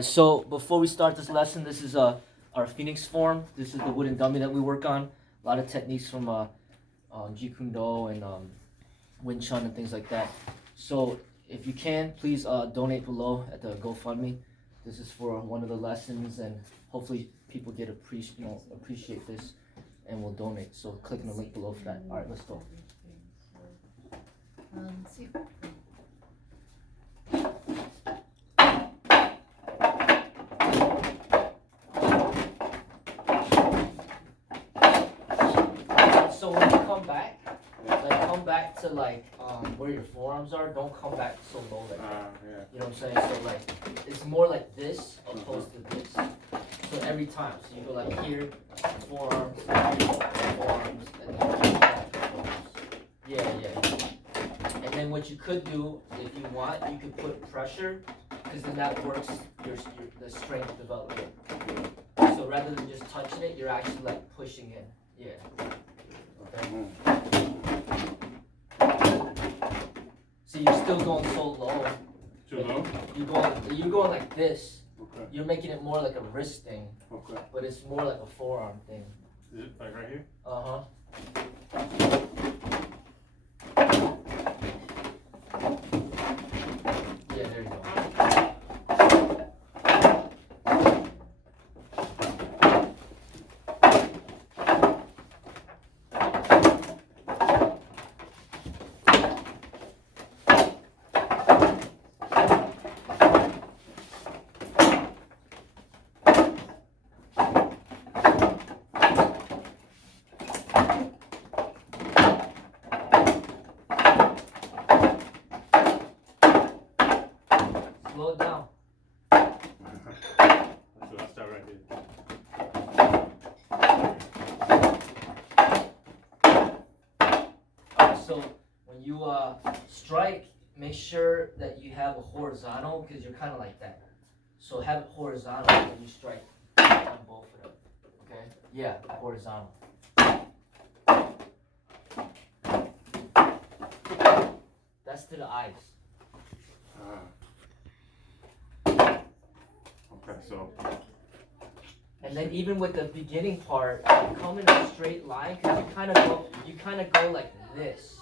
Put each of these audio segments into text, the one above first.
So before we start this lesson, this is our Pheonix form. This is the wooden dummy that we work on. A lot of techniques from Jeet Kune Do and Chun and things like that. So if you can, please donate below at the GoFundMe. This is for one of the lessons, and hopefully people get appreciate this and will donate. So click on the link below for that. All right, let's go. Sí. So when you come back to where your forearms are. Don't come back so low like that. Yeah. You know what I'm saying? So it's more like this opposed to this. So every time, so you go like here, forearms, forearms, and then forearms. Yeah. And then what you could do, if you want, you could put pressure, because then that works the strength development. So rather than just touching it, you're actually like pushing in. Yeah. Okay. So you're still going so low. Too low? You're going like this. Okay. You're making it more like a wrist thing. Okay. But it's more like a forearm thing. Is it like right here? Uh-huh. Yeah, there you go. Slow it down. So I'll start right here. So when you strike, make sure that you have a horizontal, because you're kind of like that. So have it horizontal when you strike on both of them. Okay? Yeah, horizontal. That's to the eyes. Okay, so. And then even with the beginning part, you come in a straight line, because you kind of go like this.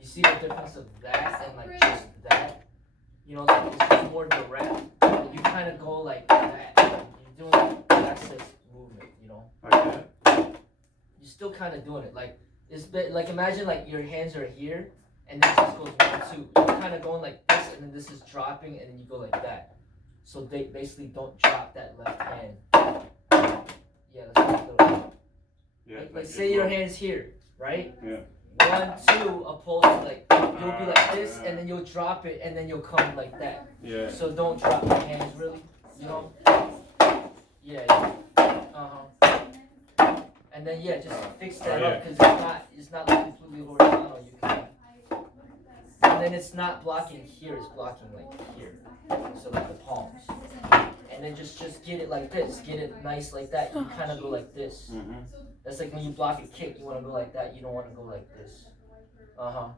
You see the difference of that and like just that? You know, like it's just more direct. You kind of go like that. You're doing access movement, you know? Like that? You're still kind of doing it. Like, like imagine like your hands are here, and then it just goes 1, 2. You're kind of going like this, and then this is dropping, and then you go like that. So they basically don't drop that left hand. Yeah, let's do it. Yeah. Like say your hand's here, right? Yeah. 1, 2, opposed to like, you'll be like this, and then you'll drop it, and then you'll come like that. Yeah. So don't drop your hands really, you know? Yeah. Uh-huh. And then yeah, just fix that up, because it's not like completely horizontal. You can. And then it's not blocking here, it's blocking like here. So like the palms. And then just get it like this. Get it nice like that. You kind of go like this. Mm-hmm. That's like when you block a kick, you want to go like that. You don't want to go like this. Uh-huh.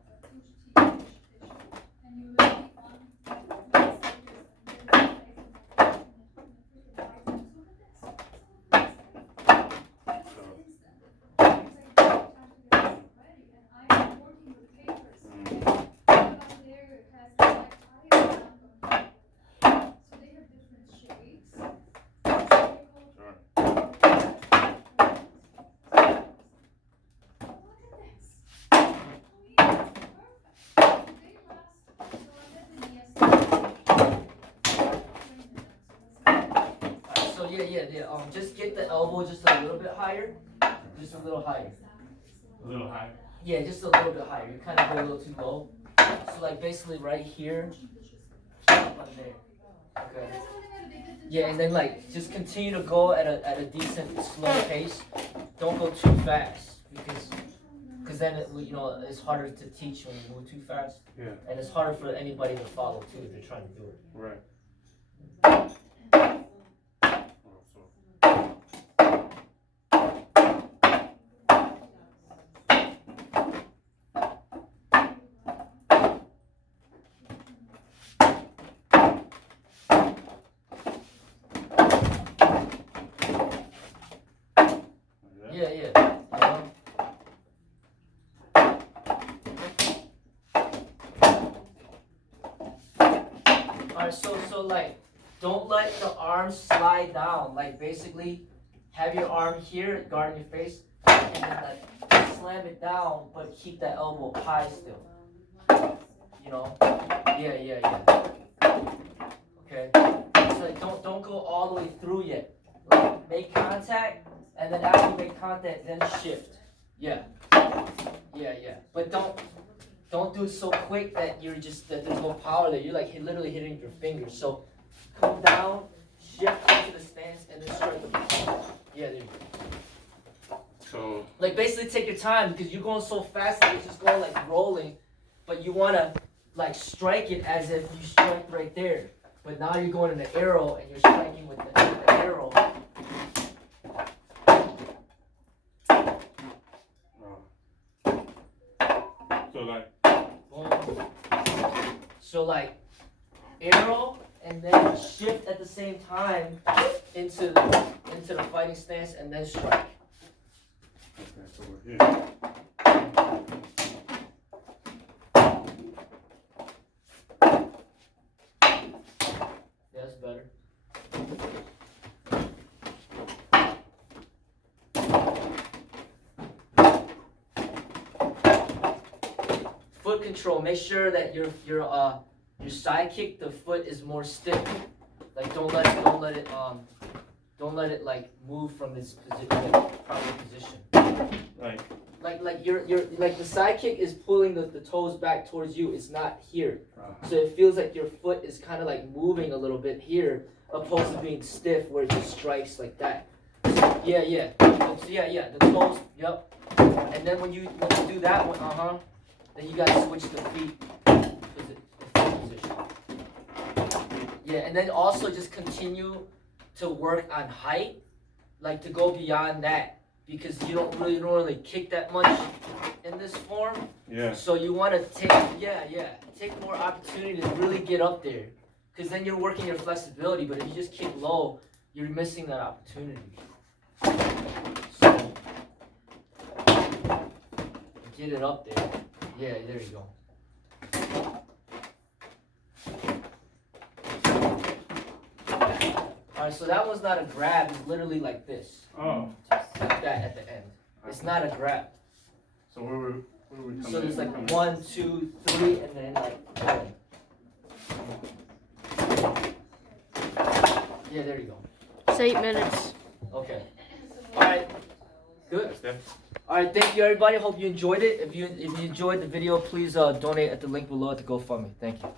Yeah. Just get the elbow just a little bit higher. Just a little higher. A little higher? Yeah, just a little bit higher. You kind of go a little too low. So like basically right here. Up there. Okay. Yeah, and then like just continue to go at a decent slow pace. Don't go too fast, because then it's harder to teach when you move too fast. Yeah. And it's harder for anybody to follow too if they're trying to do it. Right. Alright, so like, don't let the arms slide down. Like basically, have your arm here guarding your face, and then like slam it down, but keep that elbow high still. You know? Yeah. Okay. So like, don't go all the way through yet. Like, make contact, and then after you make contact, then shift. Yeah. But don't do it so quick that that there's no power there. You're like literally hitting your fingers. So come down, shift into the stance, and then strike the ball. Yeah, there you go. So Like basically take your time because you're going so fast that it's just going like rolling, but you wanna like strike it as if you strike right there. But now you're going in the arrow and you're striking with the arrow. so like Boom. So like arrow and then shift at the same time into the fighting stance and then strike. okay, so we're here. That's better. Foot control. Make sure that your side kick, the foot is more stiff. Like don't let it like move from its position, like proper position. Like you're like the side kick is pulling the toes back towards you. It's not here. So it feels like your foot is kind of like moving a little bit here, opposed to being stiff where it just strikes like that. So, yeah. So, yeah. The toes. Yep. And then when you do that one, then you gotta switch the feet position. Yeah, and then also just continue to work on height, like to go beyond that, because you don't really kick that much in this form. Yeah. So you want to take more opportunity to really get up there, because then you're working your flexibility. But if you just kick low, you're missing that opportunity. So get it up there. Yeah, there you go. Alright, so that one's not a grab, it's literally like this. Oh. Just like that at the end. It's not a grab. So where were we coming So there's in? like 1, 2, 3, and then like boom. Yeah, there you go. It's 8 minutes. Okay. Alright. Good. That's it? Alright, thank you everybody. Hope you enjoyed it. If you enjoyed the video, please donate at the link below at the GoFundMe. Thank you.